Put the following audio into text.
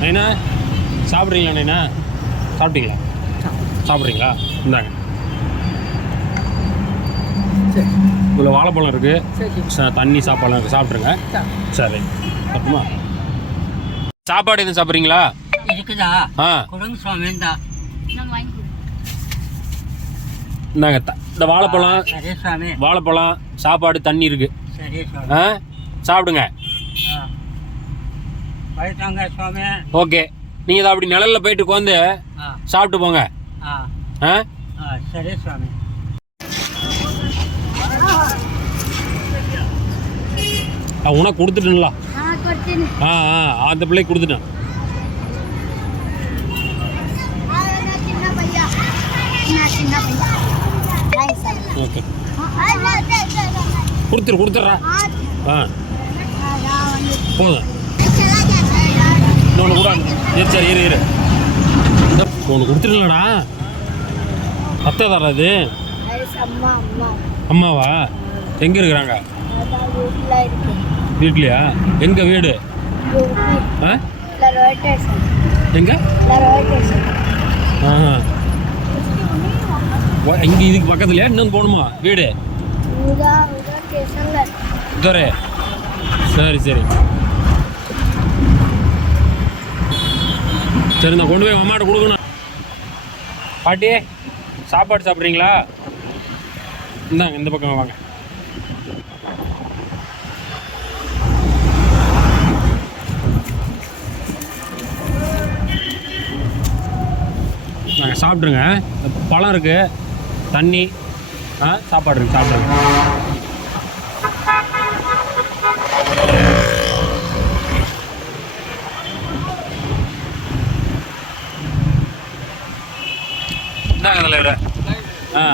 நைனா சாப்பிட்றீங்களா நைனா? சாப்பிட்டீங்களா? சாப்பிட்றீங்களா? இந்தாங்க. சரி. இதில் வாழைப்பழம் இருக்குது தண்ணி சாப்பாடுலாம் இருக்குது சாப்பிட்ருங்க சரி. சாப்பிட்டுமா? சாப்பாடு எதுவும் சாப்பிட்றீங்களா? இருக்குதா? ஆ. கொடுங்க சுவாமி இந்தா இந்தாங்க த- இந்த வாழைப்பழம் வாழைப்பழம் சாப்பாடு தண்ணி இருக்குது ஆ சாப்பிடுங்க. ஆ. போயிட்டாங்க சுவாமி. ஓகே. நீங்கள் இதை அப்படி நிழலில் போயிட்டு உட்காந்து சாப்பிட்டு போங்க. ஆ. சரி சுவாமி. உனக்கு கொடுத்துட்டுங்களா ஆ ஆ அந்த பிள்ளைக்கு கொடுத்துட்டேன். ஓகே. கொடுத்துரு கொடுத்துட்றா. ஆ போதும். சரி சரி இரு. இரு ஒன்று கொடுத்துருங்களடா அத்தை தாரா அம்மா அம்மாவா? எங்கே இருக்கிறாங்க? வீட்லையா? எங்கே வீடு? ஆ? எங்கே? ஆஹா இங்கே இதுக்கு பக்கத்துலையா? இன்னும் போகணுமா? வீடு? துறை சரி சரி. சரி நான் கொண்டு போய் அம்மாட்ட கொடுக்கணும். பாட்டி சாப்பாடு சாப்பிட்றீங்களா? இந்தாங்க இந்த பக்கம் வாங்க. நாங்கள் சாப்பிட்ருங்க பழம் இருக்குது தண்ணி ஆ சாப்பாடு இருக்குது சாப்பிட்ருங்க இந்தாங்க அதில் விட ஆ.